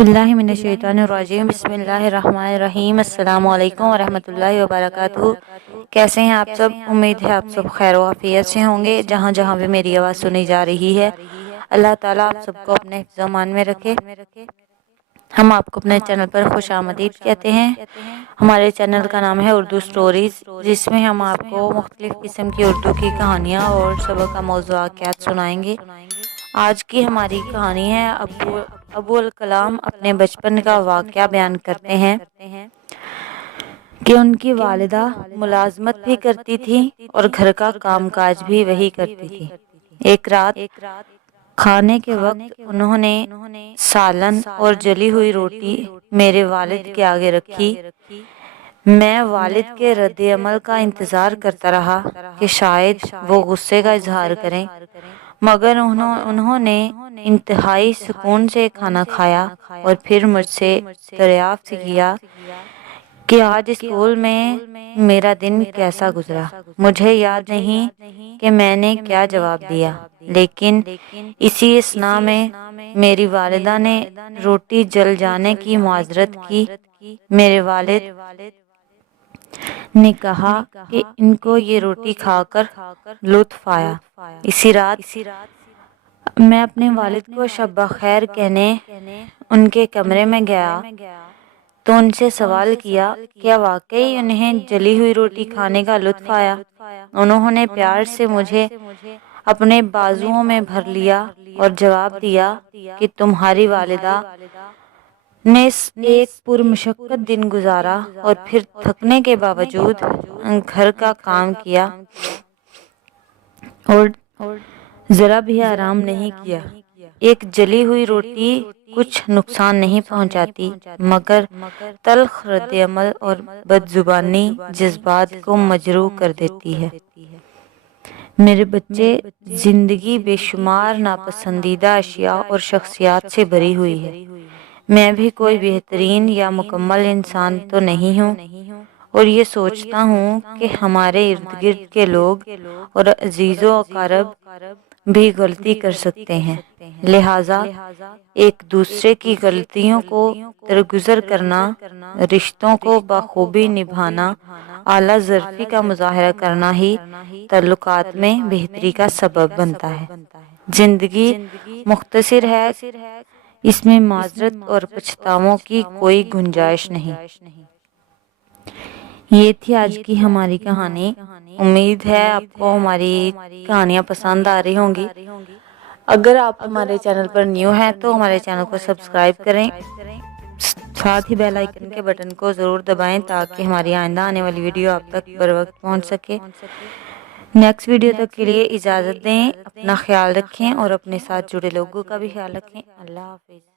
बिल्लाहि मिनश्शैतानिर्रजीम बिस्मिल्लाहिर्रहमानिर्रहीम अस्सलामु अलैकुम वरहमतुल्लाहि वबरकातुहू। कैसे हैं आप सब? उम्मीद है आप सब खैर आफियत से होंगे। जहाँ जहाँ भी मेरी आवाज़ सुनी जा रही है, अल्लाह ताला आप सबको अपने हिफ्ज़ मान में रखे। हम आपको अपने चैनल पर खुश आमदीद कहते हैं। हमारे चैनल का नाम है उर्दू स्टोरीज़, जिसमें हम आपको मुख्तलिफ़ किस्म की उर्दू की कहानियाँ और सबक का मौज़ूआत सुनाएंगे। आज की हमारी कहानी है अबुल कलाम अपने बचपन का वाक़या बयान करते हैं कि उनकी वालिदा मुलाजमत भी करती थी और घर का कामकाज भी वही करती थी। एक रात खाने के वक्त उन्होंने सालन और जली हुई रोटी मेरे वालिद के आगे रखी। मैं वालिद के रद्द अमल का इंतज़ार करता रहा कि शायद वो गुस्से का इजहार करें, मगर उन्होंने इंतहाई सुकून से खाना खाया और फिर मुझसे दरियाफ्त किया कि आज स्कूल में मेरा दिन कैसा गुजरा। मुझे याद नहीं कि मैंने क्या जवाब दिया, लेकिन इसी असना में मेरी वालिदा ने रोटी जल जाने की माजरत की। मेरे वालिद ने कहा कि इनको ये रोटी खाकर लुत्फ आया। इसी रात मैं अपने वालिद को शब खैर कहने उनके कमरे में गया तो उनसे सवाल किया, क्या वाकई उन्हें जली हुई रोटी खाने का लुत्फ आया? उन्होंने प्यार से मुझे अपने बाजुओं में भर लिया और जवाब दिया कि तुम्हारी वालिदा ने एक पुरमशक्कत दिन गुजारा और फिर थकने के बावजूद घर का काम किया और जरा भी आराम नहीं किया। एक जली हुई रोटी कुछ नुकसान नहीं पहुंचाती, मगर तल्ख रद्द-ए-अमल और बदजुबानी जज्बात को मजरूह कर देती है। मेरे बच्चे, जिंदगी बेशुमार नापसंदीदा अशिया और शख्सियात से भरी हुई है। मैं भी कोई बेहतरीन या मुकम्मल इंसान तो नहीं हूँ और ये सोचता हूँ कि हमारे इर्द गिर्द के लोग और अजीज़ो अकारब भी गलती कर सकते हैं। लिहाजा एक दूसरे की गलतियों को दरगुजर करना, रिश्तों को बखूबी निभाना, आला ज़र्फ़ी का मुज़ाहरा करना ही ताल्लुकात में बेहतरी का सबब बनता है। जिंदगी मुख्तसर है, इसमें माजरत और पछतावों की कोई गुंजाइश नहीं। ये थी आज की हमारी कहानी। उम्मीद है आपको हमारी कहानियाँ पसंद आ रही होंगी। अगर आप हमारे चैनल पर न्यू हैं तो हमारे चैनल को सब्सक्राइब करें, साथ ही बेल आइकन के बटन को ज़रूर दबाएं ताकि हमारी आइंदा आने वाली वीडियो आप तक बर वक्त पहुँच सके। नेक्स्ट वीडियो तक के लिए इजाज़त दें। अपना ख्याल रखें और अपने साथ जुड़े लोगों का भी ख्याल रखें। अल्लाह हाफिज़।